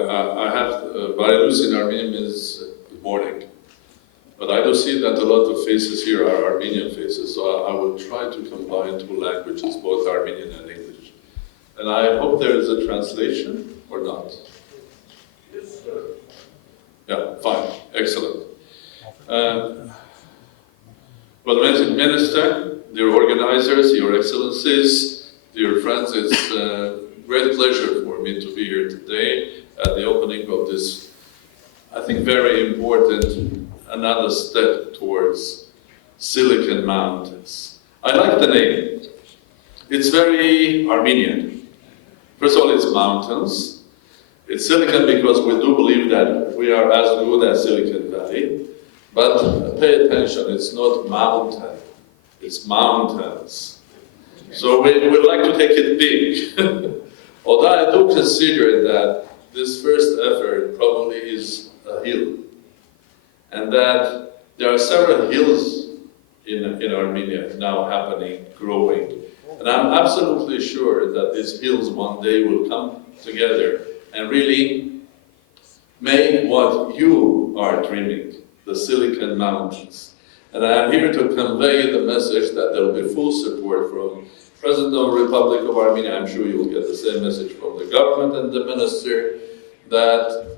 I have, Barilus in Armenian means good morning. But I do see that a lot of faces here are Armenian faces, so I will try to combine two languages, both Armenian and English. And I hope there is a translation, or not? Yes, sir. Yeah, fine, excellent. Well, Minister, dear organizers, Your Excellencies, dear friends, it's a great pleasure for me to be here today at the opening of this, I think, very important another step towards Silicon Mountains. I like the name. It's very Armenian. First of all, it's mountains. It's Silicon because we do believe that we are as good as Silicon Valley. But pay attention, it's not mountain, it's mountains. So we would like to take it big. Although I do consider that this first effort probably is a hill. And that there are several hills in Armenia now happening, growing. And I'm absolutely sure that these hills one day will come together and really make what you are dreaming, the Silicon Mountains. And I am here to convey the message that there will be full support from President of the Republic of Armenia. I'm sure you will get the same message from the government and the minister, that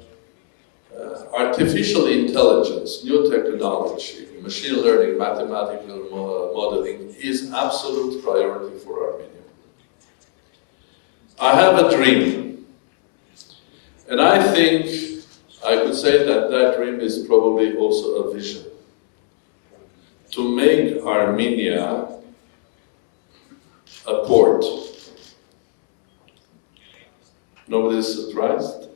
artificial intelligence, new technology, machine learning, mathematical modeling is absolute priority for Armenia. I have a dream, and I think I could say that that dream is probably also a vision. To make Armenia a port. Nobody's surprised?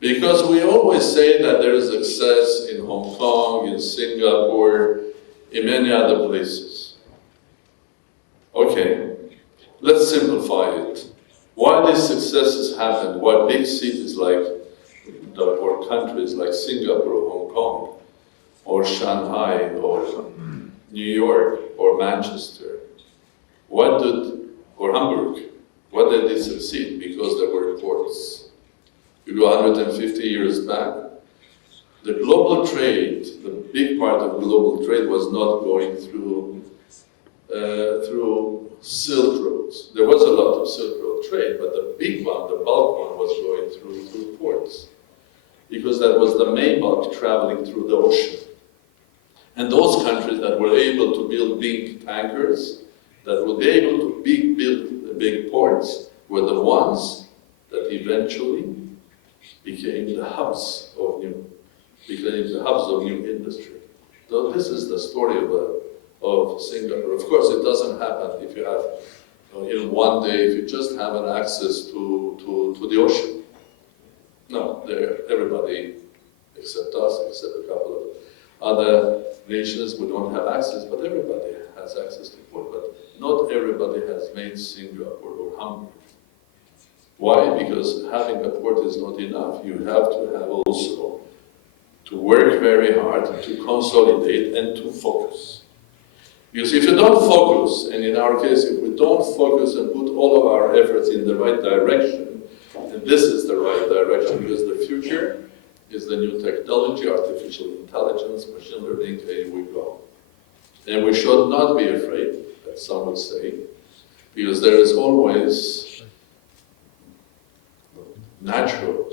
Because we always say that there is success in Hong Kong, in Singapore, in many other places. Okay, let's simplify it. Why these successes happen, why big cities like, or countries like Singapore or Hong Kong, or Shanghai, or New York, or Manchester, or Hamburg, why did they succeed? Because there were ports. You go 150 years back, the global trade, the big part of global trade was not going through Silk Roads. There was a lot of Silk Road trade, but the big one, the bulk one, was going through ports. Because that was the main bulk traveling through the ocean. And those countries that were able to build big tankers, that would be able to build the big ports, were the ones that eventually became the hubs of new industry. So this is the story of Singapore. Of course, it doesn't happen if you have, in one day, if you just have an access to the ocean. No, everybody, except us, except a couple of other nations, we don't have access, but everybody has access to port. But not everybody has made Singapore or Hamburg. Why? Because having a port is not enough. You have to have also to work very hard, to consolidate and to focus. Because if you don't focus, and in our case, if we don't focus and put all of our efforts in the right direction, and this is the right direction, because the future is the new technology, artificial intelligence, machine learning, and we go. And we should not be afraid, as some would say, because there is always natural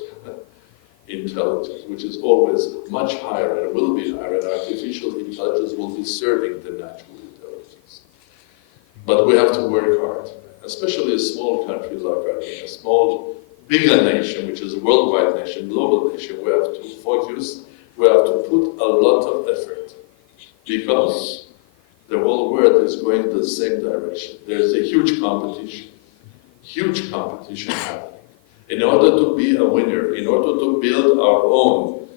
intelligence, which is always much higher and will be higher, and artificial intelligence will be serving the natural intelligence. But we have to work hard, especially a small country like Armenia, a small, bigger nation, which is a worldwide nation, global nation. We have to focus, we have to put a lot of effort, because the whole world is going the same direction. There's a huge competition happening. In order to be a winner, in order to build our own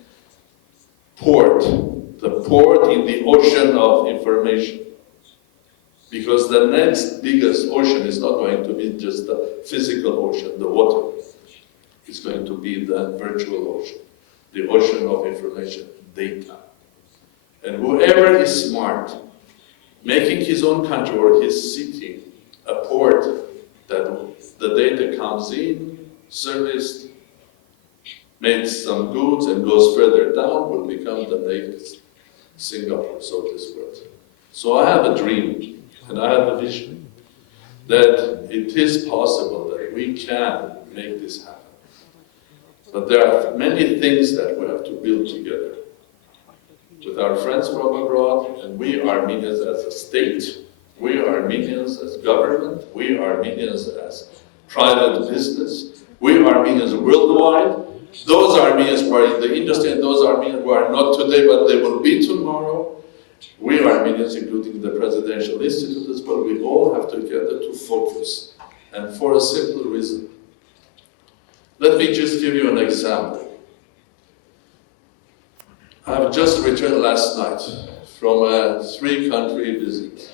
port, the port in the ocean of information. Because the next biggest ocean is not going to be just the physical ocean, the water. It's going to be the virtual ocean, the ocean of information, data. And whoever is smart, making his own country or his city a port that the data comes in serviced, made some goods and goes further down, will become the next Singapore of this world. So I have a dream and I have a vision that it is possible that we can make this happen. But there are many things that we have to build together with our friends from abroad, and we Armenians as a state, we Armenians as government, we Armenians as private business, we Armenians worldwide, those Armenians who are in the industry and those Armenians who are not today but they will be tomorrow, we Armenians, including the Presidential Institute as well, we all have together to focus, and for a simple reason. Let me just give you an example. I've just returned last night from a 3-country visit.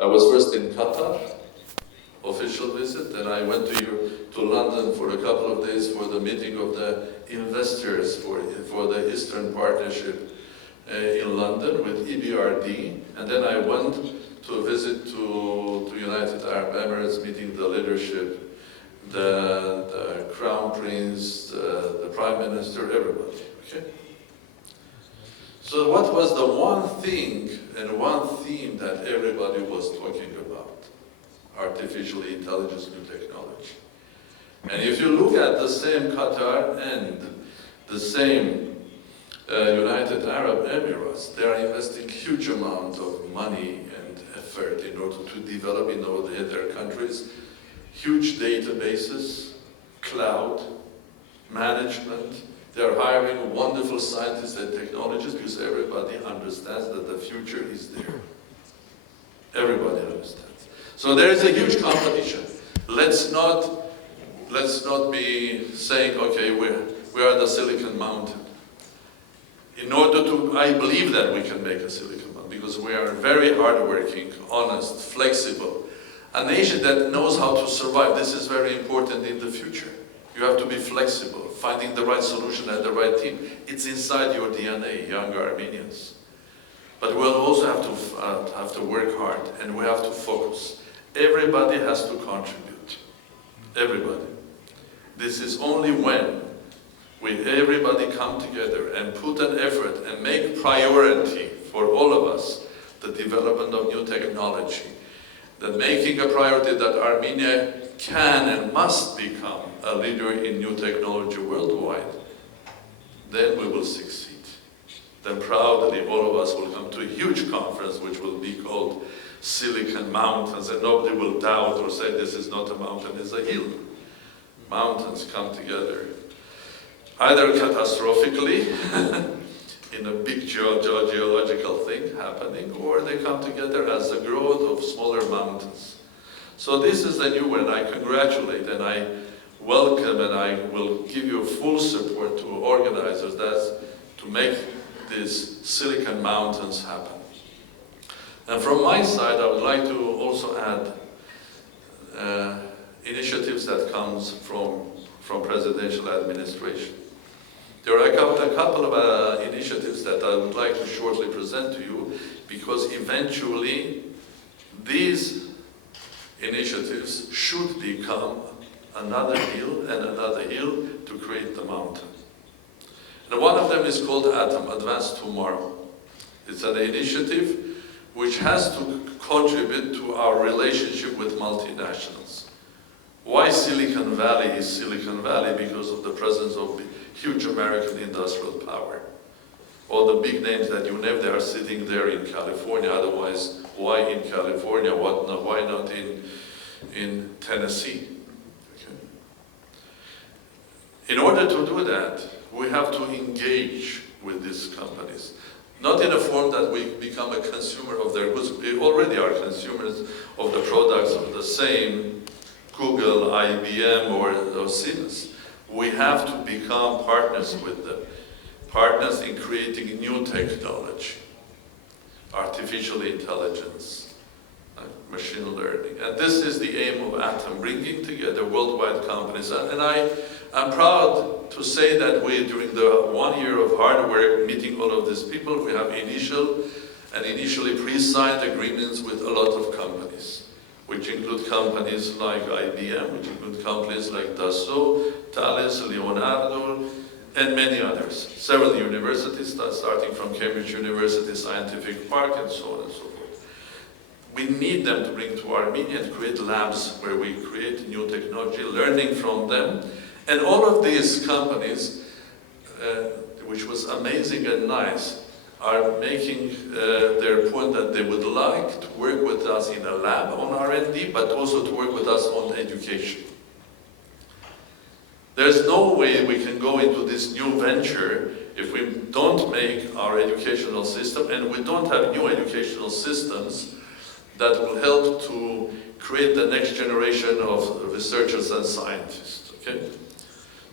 I was first in Qatar, official visit, then I went to London for a couple of days for the meeting of the investors for the Eastern Partnership in London with EBRD, and then I went to a visit to United Arab Emirates, meeting the leadership, the Crown Prince, the Prime Minister, everybody, okay? So what was the one thing and one theme that everybody was talking about? Artificial intelligence, new technology. And if you look at the same Qatar and the same United Arab Emirates, they are investing huge amount of money and effort in order to develop in all their countries huge databases, cloud, management. They are hiring wonderful scientists and technologists because everybody understands that the future is there. Everybody understands. So there is a huge competition. Let's not be saying, okay, we are the Silicon Mountain. In order to, I believe that we can make a Silicon Mountain because we are very hardworking, honest, flexible. A nation that knows how to survive, this is very important in the future. You have to be flexible, finding the right solution and the right team. It's inside your DNA, young Armenians. But we'll also have to work hard, and we have to focus. Everybody has to contribute. Everybody. This is only when everybody come together and put an effort and make priority for all of us the development of new technology, that making a priority that Armenia can and must become a leader in new technology worldwide, then we will succeed. Then proudly all of us will come to a huge conference which will be called Silicon Mountains, and nobody will doubt or say this is not a mountain, it's a hill. Mountains come together, either catastrophically, in a big geological thing happening, or they come together as the growth of smaller mountains. So this is the new one. I congratulate and I welcome and I will give you full support to organizers to make these Silicon Mountains happen. And from my side, I would like to also add initiatives that comes from presidential administration. There are a couple of initiatives that I would like to shortly present to you, because eventually these initiatives should become another hill and another hill to create the mountain. And one of them is called ATOM, Advance Tomorrow. It's an initiative which has to contribute to our relationship with multinationals. Why Silicon Valley is Silicon Valley? Because of the presence of huge American industrial power. All the big names that you name, they are sitting there in California. Otherwise, why in California? Why not in Tennessee? Okay. In order to do that, we have to engage with these companies. Not in a form that we become a consumer of their goods. We already are consumers of the products of the same Google, IBM, or Siemens. We have to become partners with them. Partners in creating new technology, artificial intelligence, machine learning. And this is the aim of ATOM, bringing together worldwide companies. And I'm proud to say that during the 1 year of hard work, meeting all of these people, we have initially pre-signed agreements with a lot of companies, which include companies like IBM, which include companies like Dassault, Thales, Leonardo, and many others. Several universities, starting from Cambridge University Scientific Park, and so on and so forth. We need them to bring to Armenia and create labs where we create new technology, learning from them. And all of these companies, which was amazing and nice, are making their point that they would like to work with us in a lab on R&D, but also to work with us on education. There's no way we can go into this new venture if we don't make our educational system, and we don't have new educational systems that will help to create the next generation of researchers and scientists, okay?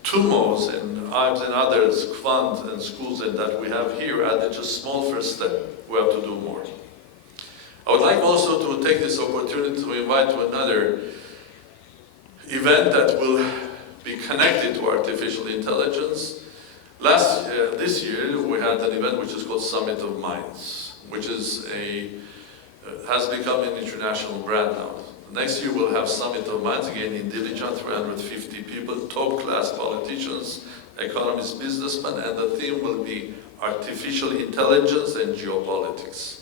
𝗧𝗵𝗲 and 𝗧𝗵𝗲 and others, funds and schools and that we have here are just a small first step. We have to do more. I would like also to take this opportunity to invite to another event that will be connected to artificial intelligence. This year we had an event which is called 𝗧𝗵𝗲, which is has become an international brand now. Next year we'll have 𝗧𝗵𝗲 again in Dilijan, 350 people, top-class politicians, economists, businessmen, and the theme will be artificial intelligence and geopolitics.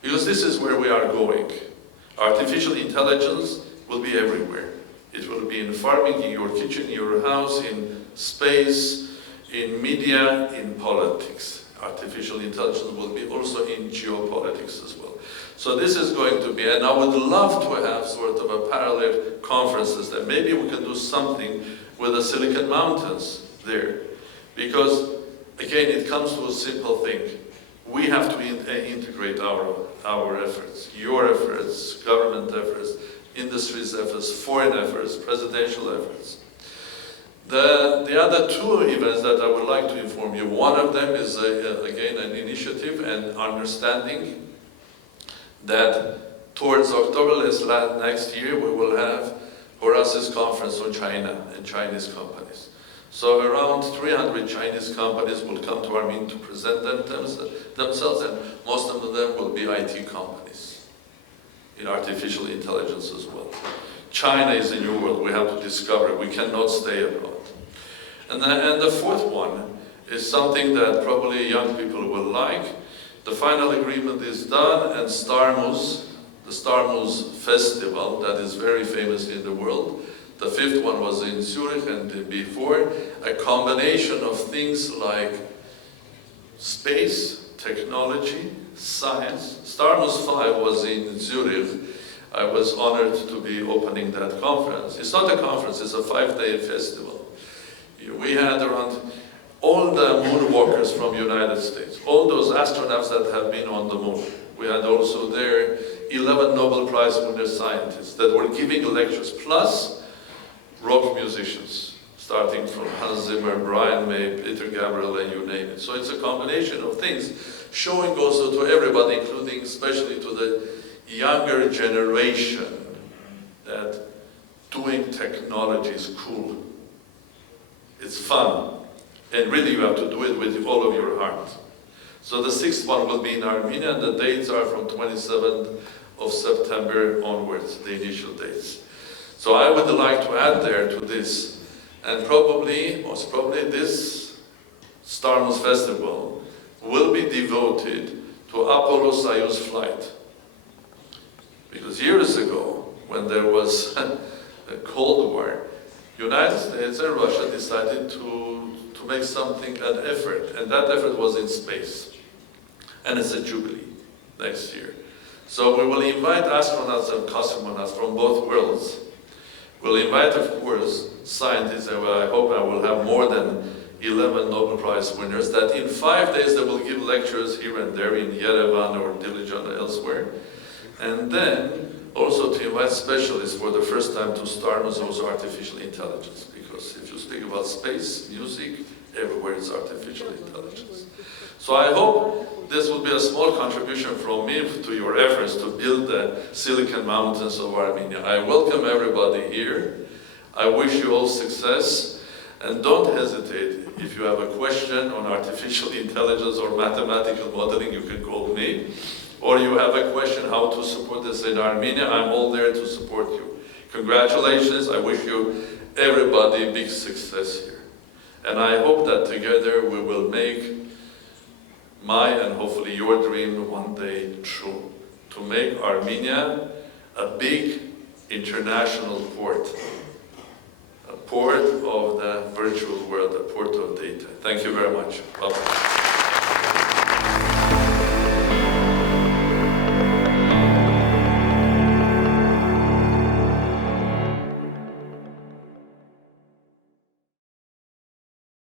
Because this is where we are going. Artificial intelligence will be everywhere. It will be in farming, in your kitchen, in your house, in space, in media, in politics. Artificial intelligence will be also in geopolitics as well. So this is going to be, and I would love to have sort of a parallel conferences that maybe we can do something with the Silicon Mountains there. Because, again, it comes to a simple thing. We have to integrate our efforts, your efforts, government efforts, industry's efforts, foreign efforts, presidential efforts. The other two events that I would like to inform you, one of them is, again, an initiative and understanding that towards October next year we will have Horace's conference on China and Chinese companies. So around 300 Chinese companies will come to Armenia to present themselves, and most of them will be IT companies in artificial intelligence as well. China is a new world, we have to discover it, we cannot stay abroad. And the fourth one is something that probably young people will like. The final agreement is done, and 𝗧𝗵𝗲, the 𝗧𝗵𝗲 festival that is very famous in the world. The fifth one was in Zurich, and before, a combination of things like space, technology, science. 𝗧𝗵𝗲 was in Zurich. I was honored to be opening that conference. It's not a conference, it's a 5-day festival. We had around all the moonwalkers from the United States, all those astronauts that have been on the moon. We had also there 11 Nobel Prize winner scientists that were giving lectures, plus rock musicians, starting from Hans Zimmer, Brian May, Peter Gabriel, and you name it. So it's a combination of things, showing also to everybody, including especially to the younger generation, that doing technology is cool. It's fun. And really you have to do it with all of your heart. So the sixth one will be in Armenia, and the dates are from 27th of September onwards, the initial dates. So I would like to add there to this, and most probably this 𝗧𝗵𝗲 festival will be devoted to Apollo-Soyuz flight. Because years ago, when there was a Cold War, United States and Russia decided to make an effort, and that effort was in space. And it's a jubilee next year. So we will invite astronauts and cosmonauts from both worlds. We'll invite, of course, scientists, and I hope I will have more than 11 Nobel Prize winners, that in 5 days they will give lectures here and there in Yerevan or Dilijan or elsewhere. And then also to invite specialists for the first time to 𝗧𝗵𝗲 artificial intelligence. Because if you speak about space, music, everywhere it's artificial intelligence. So I hope this will be a small contribution from me to your efforts to build the Silicon Mountains of Armenia. I welcome everybody here. I wish you all success, and don't hesitate. If you have a question on artificial intelligence or mathematical modeling, you can call me. Or you have a question how to support this in Armenia, I'm all there to support you. Congratulations. I wish you, everybody, big success here. And I hope that together we will make my and hopefully your dream one day true. To make Armenia a big international port. A port of the virtual world, a port of data. Thank you very much. Welcome.